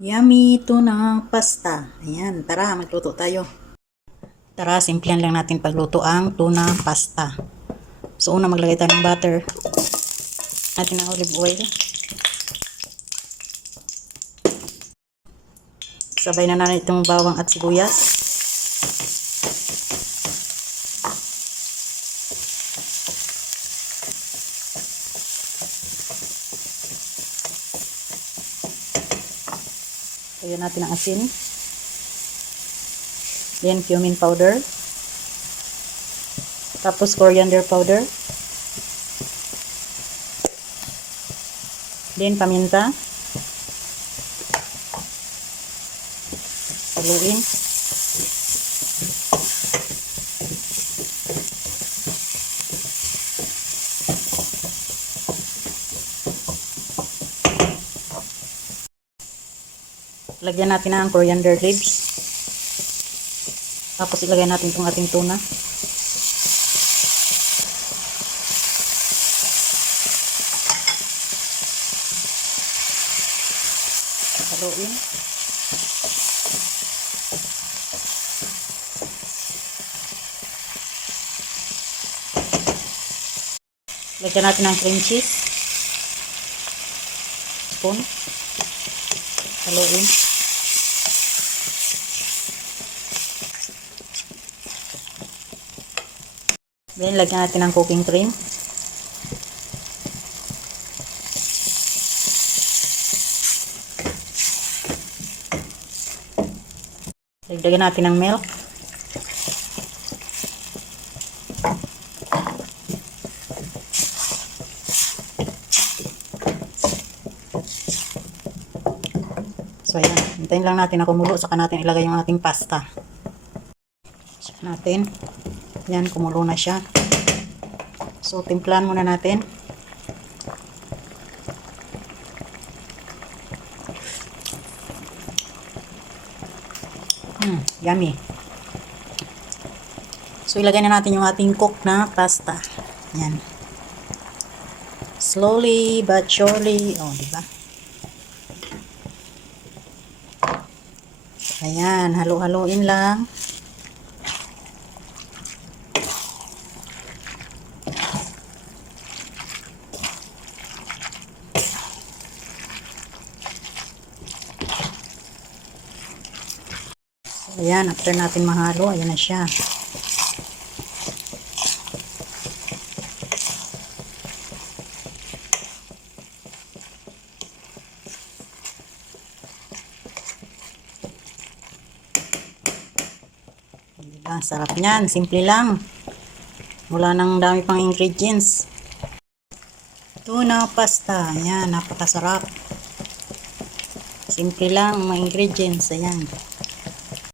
Yummy tuna pasta. Ayan, tara, magluto tayo. Tara, simplihan lang natin pagluto ang tuna pasta. So, una maglagay tayo ng butter. Natin ng olive oil. Sabay na natin itong bawang at sibuyas. Lagyan natin ang asin. Then cumin powder. Tapos coriander powder. Then paminta. Haluin. Lagyan natin ang coriander leaves. Tapos ilagay natin itong ating tuna. Haluin. Lagyan natin ang cream cheese. Spoon. Haluin. Then, lagyan natin ng cooking cream. Lagyan natin ng milk. So, ayan. Hintayin lang natin na kumulo. Saka natin ilagay yung ating pasta. Saka natin. Yan, kumulo na siya. So, timplahan muna natin. Yummy. So, ilagay na natin yung ating cooked na pasta. Yan. Slowly but surely. Oh, diba? Ayan, halo-haloin lang. Ayan, after natin mahalo, ayan na siya. Diba, sarap niyan. Simple lang. Wala nang dami pang ingredients. Tuna pasta. Ayan, napakasarap. Simple lang mga ingredients. Ayan.